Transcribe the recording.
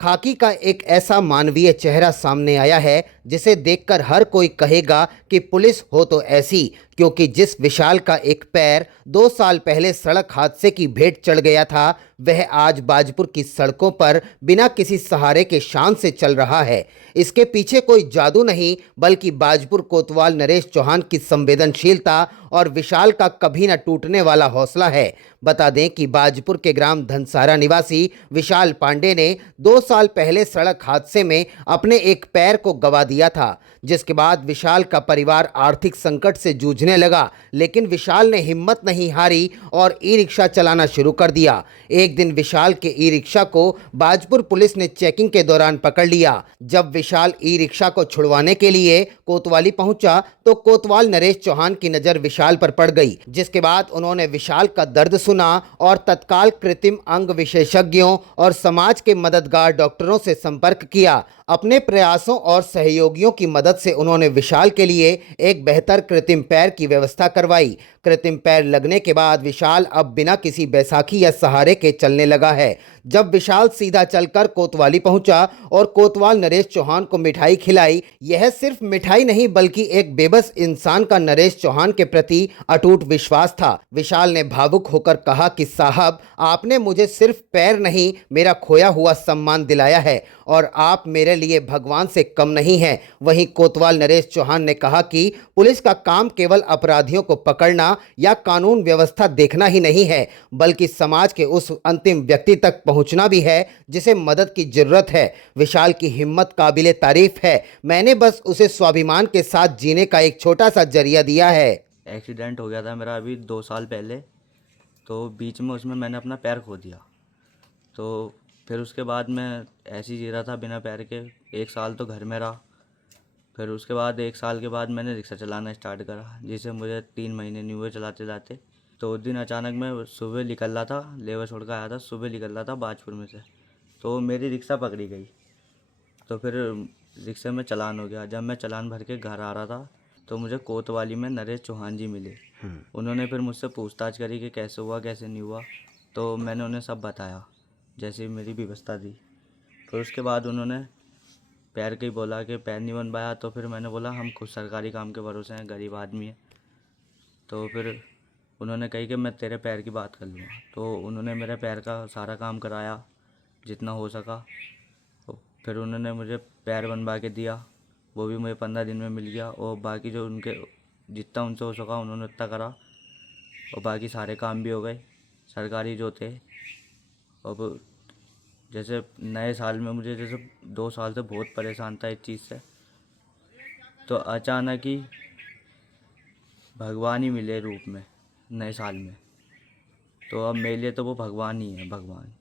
खाकी का एक ऐसा मानवीय चेहरा सामने आया है जिसे देखकर हर कोई कहेगा कि पुलिस हो तो ऐसी, क्योंकि जिस विशाल का एक पैर 2 साल पहले सड़क हादसे की भेंट चढ़ गया था, वह आज बाजपुर की सड़कों पर बिना किसी सहारे के शान से चल रहा है। इसके पीछे कोई जादू नहीं, बल्कि बाजपुर कोतवाल नरेश चौहान की संवेदनशीलता और विशाल का कभी न टूटने वाला हौसला है। बता दें कि बाजपुर के ग्राम धनसारा निवासी विशाल पांडे ने 2 साल पहले सड़क हादसे में अपने एक पैर को गंवा दिया था, जिसके बाद विशाल का परिवार आर्थिक संकट से जूझने लगा। लेकिन विशाल ने हिम्मत नहीं हारी और ई रिक्शा चलाना शुरू कर दिया। एक दिन विशाल के ई रिक्शा को बाजपुर पुलिस ने चेकिंग के दौरान पकड़ लिया। जब विशाल ई रिक्शा को छुड़वाने के लिए कोतवाली पहुंचा तो कोतवाल नरेश चौहान की नजर विशाल पर पड़ गई, जिसके बाद उन्होंने विशाल का दर्द सुना और तत्काल कृत्रिम अंग विशेषज्ञों और समाज के मददगार डॉक्टरों से संपर्क किया। अपने प्रयासों और सहयोगियों की मदद से उन्होंने विशाल के लिए एक बेहतर कृत्रिम पैर की व्यवस्था करवाई। कृत्रिम पैर लगने के बाद विशाल अब बिना किसी बैसाखी या सहारे के चलने लगा है। जब विशाल सीधा चलकर कोतवाली पहुंचा और कोतवाल नरेश चौहान को मिठाई खिलाई, यह सिर्फ मिठाई नहीं बल्कि एक बेबस इंसान का नरेश चौहान के प्रति अटूट विश्वास था। विशाल ने भावुक होकर कहा कि साहब, आपने मुझे सिर्फ पैर नहीं, मेरा खोया हुआ सम्मान दिलाया है और आप मेरे लिए भगवान से कम नहीं हैं। वहीं कोतवाल नरेश चौहान ने कहा कि पुलिस का काम केवल अपराधियों को पकड़ना या कानून व्यवस्था देखना ही नहीं है, बल्कि समाज के उस अंतिम व्यक्ति तक पहुंचना भी है जिसे मदद की जरूरत है। विशाल की हिम्मत काबिले तारीफ है। मैंने बस उसे स्वाभिमान के साथ जीने का एक छोटा सा जरिया दिया है। एक्सीडेंट हो गया था मेरा अभी 2 साल पहले, तो बीच में उसमें मैंने अपना पैर खो दिया। तो फिर उसके बाद मैं ऐसे ही जी रहा था बिना पैर के। 1 साल तो घर में रहा। फिर उसके बाद 1 साल के बाद मैंने रिक्शा चलाना स्टार्ट करा, जिसे मुझे 3 महीने नहीं हुए चलाते चलाते। तो उस दिन अचानक मैं सुबह निकल रहा था, लेबर छोड़ कर आया था, सुबह निकल रहा था बाजपुर में से, तो मेरी रिक्शा पकड़ी गई। तो फिर रिक्शे में चालान हो गया। जब मैं चालान भर के घर आ रहा था तो मुझे कोतवाली में नरेश चौहान जी मिले। उन्होंने फिर मुझसे पूछताछ करी कि कैसे हुआ कैसे नहीं हुआ। तो मैंने उन्हें सब बताया, जैसे मेरी व्यवस्था थी। फिर उसके बाद उन्होंने पैर के ही बोला कि पैर नहीं बन पाया। तो फिर मैंने बोला हम खुद सरकारी काम के भरोसे हैं, गरीब आदमी है। तो फिर उन्होंने कही कि मैं तेरे पैर की बात कर लूँगा। तो उन्होंने मेरे पैर का सारा काम कराया जितना हो सका। तो फिर उन्होंने मुझे पैर बनवा के दिया, वो भी मुझे 15 दिन में मिल गया। और बाकी जो उनके जितना उनसे हो सका उन्होंने उतना करा, और बाकी सारे काम भी हो गए सरकारी जो थे। अब जैसे नए साल में मुझे जैसे 2 साल से बहुत परेशान था इस चीज़ से, तो अचानक ही भगवान ही मिले रूप में नए साल में। तो अब मेरे लिए तो वो भगवान ही है, भगवान।